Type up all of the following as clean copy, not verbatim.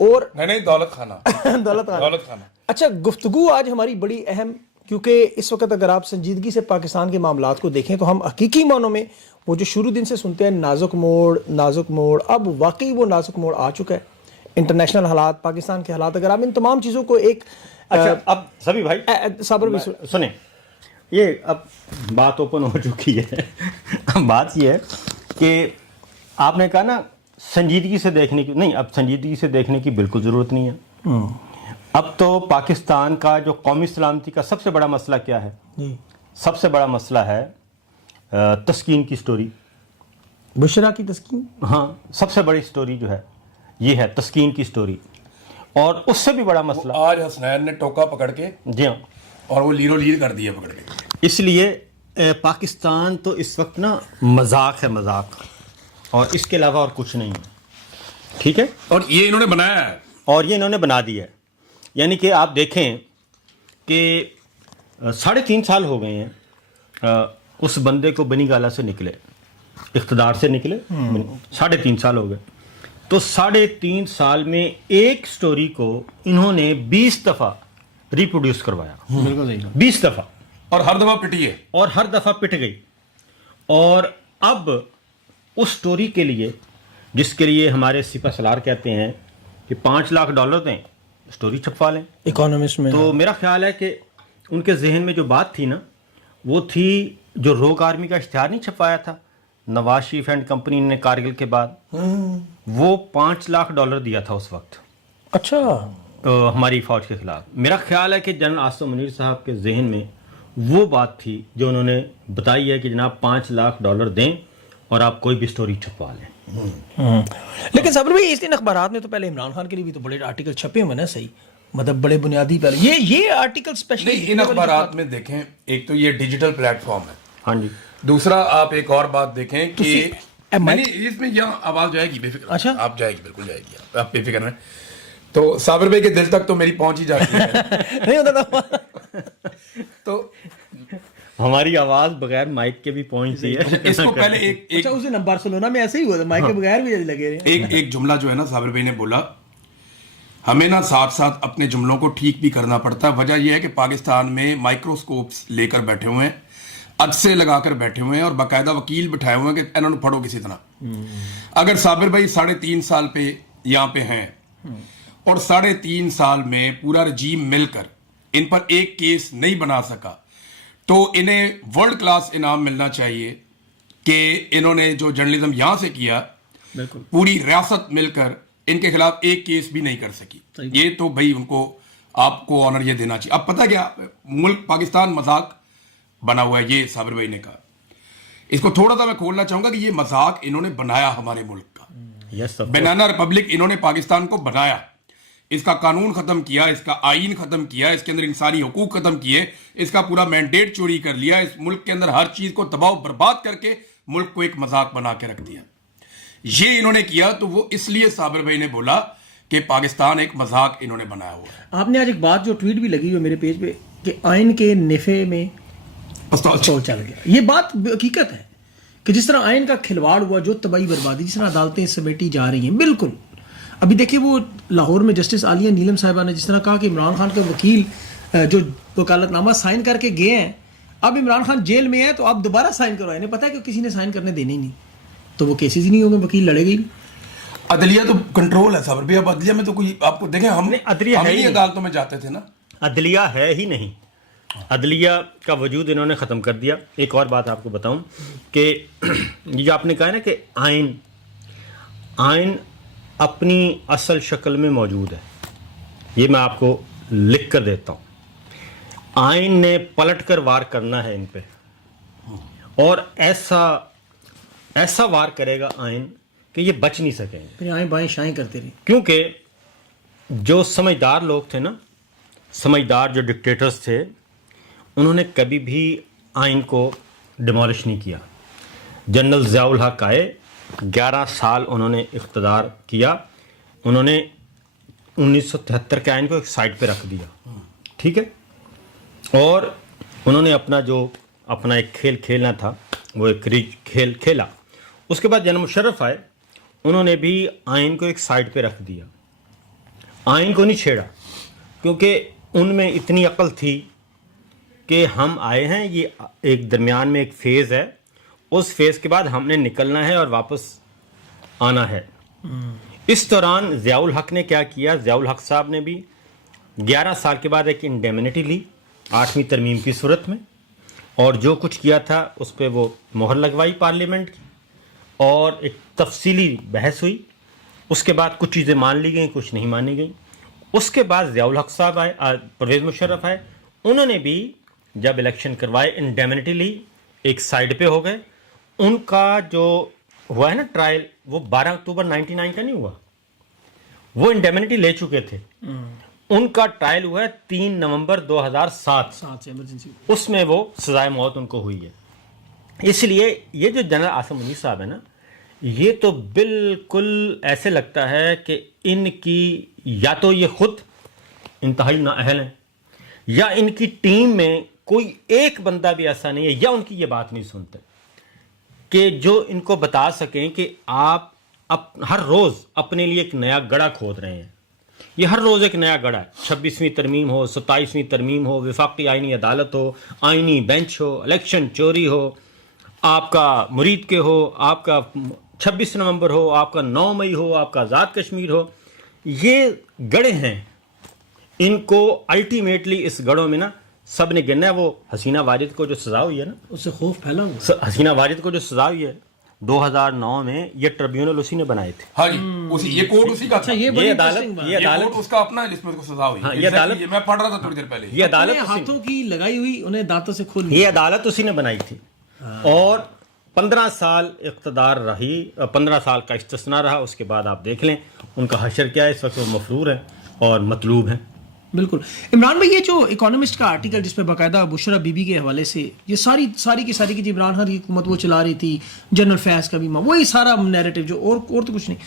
اور نہیں دولت خانہ دولت خانہ. اچھا گفتگو آج ہماری بڑی اہم، کیونکہ اس وقت اگر آپ سنجیدگی سے پاکستان کے معاملات کو دیکھیں تو ہم حقیقی معنوں میں وہ جو شروع دن سے سنتے ہیں نازک موڑ، اب واقعی وہ نازک موڑ آ چکا ہے. انٹرنیشنل حالات، پاکستان کے حالات، اگر آپ ان تمام چیزوں کو ایک اچھا اب سبھی بھائی صابر بھی سنیں، یہ اب بات اوپن ہو چکی ہے. بات یہ ہے کہ آپ نے کہا نا سنجیدگی سے دیکھنے کی، نہیں اب سنجیدگی سے دیکھنے کی بالکل ضرورت نہیں ہے. اب تو پاکستان کا جو قومی سلامتی کا سب سے بڑا مسئلہ کیا ہے؟ سب سے بڑا مسئلہ ہے تسکین کی سٹوری، بشرا کی تسکین. ہاں سب سے بڑی سٹوری جو ہے یہ ہے تسکین کی سٹوری. اور اس سے بھی بڑا مسئلہ آج حسنین نے ٹوکا پکڑ کے، جی ہاں، اور وہ لیرو لیر کر دیا پکڑ کے. اس لیے پاکستان تو اس وقت نا مذاق ہے، مذاق، اور اس کے علاوہ اور کچھ نہیں ہے. ٹھیک ہے، اور یہ انہوں نے بنایا ہے، اور یہ انہوں نے بنا دیا ہے. یعنی کہ آپ دیکھیں کہ 3.5 سال ہو گئے ہیں اس بندے کو بنی گالہ سے نکلے، اقتدار سے نکلے، 3.5 سال ہو گئے. تو 3.5 سال میں ایک سٹوری کو انہوں نے 20 دفعہ ریپروڈیوس کروایا. بالکل 20 دفعہ، اور ہر دفعہ پٹی ہے، اور ہر دفعہ پٹ گئی. اور اب اس سٹوری کے لیے، جس کے لیے ہمارے سپہ سالار کہتے ہیں کہ $5 لاکھ دیں سٹوری چھپوا لیں. اکانومسٹ میں تو میرا خیال ہے کہ ان کے ذہن میں جو بات تھی نا وہ تھی، جو روگ آرمی کا اشتہار نہیں چھپوایا تھا نواز شریف اینڈ کمپنی نے کارگل کے بعد، وہ $5 لاکھ دیا تھا اس وقت. اچھا، ہماری فوج کے خلاف. میرا خیال ہے کہ جنرل عاصم منیر صاحب کے ذہن میں وہ بات تھی جو انہوں نے بتائی ہے کہ جناب $5 لاکھ دیں اور آپ کوئی بھی سٹوری چھپوا لیں. لیکن صبر بھائی اس دن اخبارات میں تو پہلے عمران خان کے لیے بھی تو بڑے آرٹیکل چھپے ہوئے نا، صحیح مطلب بڑے بنیادی پہلے یہ آرٹیکل اسپیشلی نہیں ان اخبارات میں دیکھیں، ایک تو یہ ڈیجیٹل پلیٹ فارم ہے، ہاں جی. دوسرا آپ ایک اور بات دیکھیں کہ اس میں یہاں آواز جائے گی، بے فکر. اچھا، آپ جائے گی، بالکل جائے گی، آپ بے فکر میں. تو صابر بھائی کے دل تک تو میری پہنچ ہی جاتی ہے نہیں ہوتا تھا. تو ہماری آواز بغیر مائک کے بھی پہنچتی ہے. اس کو پہلے ایک اس دن بارسلونا میں ایسے ہی ہوا تھا، مائک کے بغیر بھی لگے رہے. ایک جملہ جو ہے نا صابر بھائی نے بولا، ہمیں نا ساتھ ساتھ اپنے جملوں کو ٹھیک بھی کرنا پڑتا ہے. وجہ یہ ہے کہ پاکستان میں مائکروسکوپس لے کر بیٹھے ہوئے ہیں، عدسے لگا کر بیٹھے ہوئے ہیں، اور باقاعدہ وکیل بٹھائے ہوئے ہیں کہ انہوں نے پڑھو کسی طرح. اگر صابر بھائی 3.5 سال پہ یہاں پہ ہیں اور 3.5 سال میں پورا رجیم مل کر ان پر ایک کیس نہیں بنا سکا، تو انہیں ورلڈ کلاس انعام ملنا چاہیے کہ انہوں نے جو جرنلزم یہاں سے کیا، پوری ریاست مل کر ان کے خلاف ایک کیس بھی نہیں کر سکی. یہ تو بھائی ان کو، آپ کو آنر یہ دینا چاہیے. اب پتہ کیا، ملک پاکستان مذاق بنا ہوا ہے، یہ صابر بھائی نے کہا. اس کو تھوڑا سا میں کھولنا چاہوں گا کہ یہ مذاق انہوں نے بنایا ہمارے ملک کا. بنانا ریپبلک انہوں نے پاکستان کو بنایا، اس کا قانون ختم کیا، اس کا آئین ختم کیا، اس کے اندر انسانی حقوق ختم کیے، اس کا پورا مینڈیٹ چوری کر لیا، اس ملک کے اندر ہر چیز کو تباہ و برباد کر کے ملک کو ایک مذاق بنا کے رکھ دیا. یہ انہوں نے کیا، تو وہ اس لیے صابر بھائی نے بولا کہ پاکستان ایک مذاق انہوں نے بنایا ہوا ہے. آپ نے آج ایک بات جو ٹویٹ بھی لگی ہوئی میرے پیج پہ کہ آئین کے نفع میں پستول چل گیا. یہ بات حقیقت ہے کہ جس طرح آئین کا کھلواڑ ہوا، جو تباہی بربادی، جس طرح عدالتیں سمیٹی جا رہی ہیں، بالکل. ابھی دیکھیں وہ لاہور میں جسٹس عالیہ نیلم صاحبہ نے جس طرح کہا کہ عمران خان کے وکیل جو وکالت نامہ سائن کر کے گئے ہیں، اب عمران خان جیل میں ہے تو آپ دوبارہ سائن کروائے. انہیں پتہ ہے کہ کسی نے سائن کرنے دینے ہی نہیں، تو وہ کیسز ہی نہیں ہوں گے، وکیل لڑے گی. عدلیہ تو کنٹرول ہے صابر بھائی. اب عدلیہ میں تو کوئی، آپ کو دیکھیں ہم ہی عدالتوں میں جاتے تھے نا. عدلیہ ہے ہی نہیں، عدلیہ کا وجود انہوں نے ختم کر دیا. ایک اور بات آپ کو بتاؤں کہ یہ جو آپ نے کہا نا کہ آئین اپنی اصل شکل میں موجود ہے، یہ میں آپ کو لکھ کر دیتا ہوں. آئین نے پلٹ کر وار کرنا ہے ان پہ، اور ایسا وار کرے گا آئین کہ یہ بچ نہیں سکیں گے. پھر آئیں بائیں شائیں کرتے رہے. کیونکہ جو سمجھدار لوگ تھے نا، سمجھدار جو ڈکٹیٹرز تھے، انہوں نے کبھی بھی آئین کو ڈیمولش نہیں کیا. جنرل ضیاء الحق آئے، 11 سال انہوں نے اقتدار کیا، انہوں نے 1973 کے آئین کو ایک سائڈ پہ رکھ دیا، ٹھیک ہے، اور انہوں نے اپنا ایک کھیل کھیلنا تھا، وہ ایک کھیل کھیلا. اس کے بعد جنرل مشرف آئے، انہوں نے بھی آئین کو ایک سائڈ پہ رکھ دیا. آئین کو نہیں چھیڑا کیونکہ ان میں اتنی عقل تھی کہ ہم آئے ہیں، یہ ایک درمیان میں ایک فیز ہے، اس فیز کے بعد ہم نے نکلنا ہے اور واپس آنا ہے۔ اس دوران ضیاء الحق نے کیا کیا؟ ضیاء الحق صاحب نے بھی 11 سال کے بعد ایک انڈیمنٹی لی 8ویں ترمیم کی صورت میں، اور جو کچھ کیا تھا اس پہ وہ مہر لگوائی پارلیمنٹ کی، اور ایک تفصیلی بحث ہوئی۔ اس کے بعد کچھ چیزیں مان لی گئیں، کچھ نہیں مانی گئیں۔ اس کے بعد ضیاء الحق صاحب آئے، پرویز مشرف آئے، انہوں نے بھی جب الیکشن کروائے انڈیمنٹی لی، ایک سائیڈ پہ ہو گئے۔ ان کا جو ہوا ہے نا ٹرائل، وہ 12 اکتوبر 99 کا نہیں ہوا، وہ انڈیمنٹی لے چکے تھے۔ ان کا ٹرائل ہوا ہے 3 نومبر 2007 سے ایمرجنسی۔ اس میں وہ سزائے موت ان کو ہوئی ہے۔ اس لیے یہ جو جنرل عاصم منیب صاحب ہے نا، یہ تو بالکل ایسے لگتا ہے کہ ان کی یا تو یہ خود انتہائی نااہل ہیں، یا ان کی ٹیم میں کوئی ایک بندہ بھی ایسا نہیں ہے، یا ان کی یہ بات نہیں سنتے کہ جو ان کو بتا سکیں کہ آپ ہر روز اپنے لیے ایک نیا گڑھا کھود رہے ہیں۔ یہ ہر روز ایک نیا گڑھا ہے، 26ویں ترمیم ہو، 27ویں ترمیم ہو، وفاقی آئینی عدالت ہو، آئینی بینچ ہو، الیکشن چوری ہو، آپ کا مرید کے ہو، آپ کا 26 نومبر ہو، آپ کا 9 مئی ہو، آپ کا آزاد کشمیر ہو، یہ گڑھے ہیں۔ ان کو الٹیمیٹلی اس گڑھوں میں نا سب نے گننا ہے۔ وہ حسینہ واجد کو جو سزا ہوئی ہے نا، اس سے خوف پھیلا ہوا۔ حسینہ واجد کو جو سزا ہوئی ہے 2009 میں، یہ ٹریبیونل اسی نے بنائے تھے۔ ہاں جی، یہ کوڈ اسی کا تھا، یہ بڑی یہ interesting بات ہے۔ یہ یہ عدالت کوڈ اس کا اپنا ہے جس میں اس کو سزا ہوئی ہاں، ہے۔ یہ عدالت- Exactly، میں پڑھ رہا تھا تھوڑی دیر پہلے۔ یہ عدالت اپنے اسی ہاتھوں کی لگائی ہوئی انہیں دانتوں سے کھول یہ عدالت اسی نے بنائی تھی، اور 15 سال اقتدار رہی، 15 سال کا استثنا رہا۔ اس کے بعد آپ دیکھ لیں ان کا حشر کیا ہے، اس وقت وہ مفرور ہیں اور مطلوب ہیں۔ بالکل۔ عمران بھائی، یہ جو اکانومسٹ کا آرٹیکل جس پہ باقاعدہ بشرا بی بی کے حوالے سے یہ ساری کی ساری کی عمران خان کی حکومت وہ چلا رہی تھی، جنرل فیض کا بھی وہی سارا نیریٹو جو اور تو کچھ نہیں،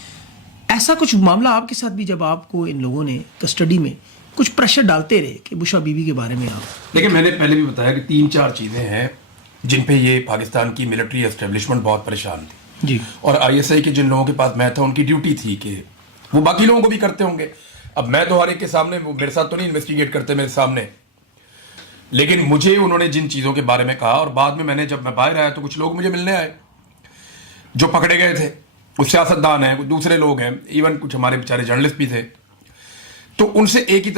ایسا کچھ معاملہ آپ کے ساتھ بھی جب آپ کو ان لوگوں نے کسٹڈی میں کچھ پریشر ڈالتے رہے کہ بشرا بی بی کے بارے میں آپ؟ لیکن میں نے پہلے بھی بتایا کہ 3-4 چیزیں ہیں جن پہ یہ پاکستان کی ملٹری اسٹیبلشمنٹ بہت پریشان تھی، جی، اور ISI کے جن لوگوں کے پاس میں تھا ان کی ڈیوٹی تھی کہ وہ باقی لوگوں کو بھی کرتے ہوں گے۔ اب میں تو ہر ایک کے سامنے، وہ میرے ساتھ تو نہیں انویسٹیگیٹ کرتے میرے سامنے، لیکن مجھے انہوں نے جن چیزوں کے بارے میں کہا، اور بعد میں نے جب میں باہر آیا تو کچھ لوگ مجھے ملنے آئے جو پکڑے گئے تھے، کچھ سیاستدان ہیں، کچھ دوسرے لوگ ہیں، ایون کچھ ہمارے بیچارے جرنلسٹ بھی تھے، تو ان سے ایک ہی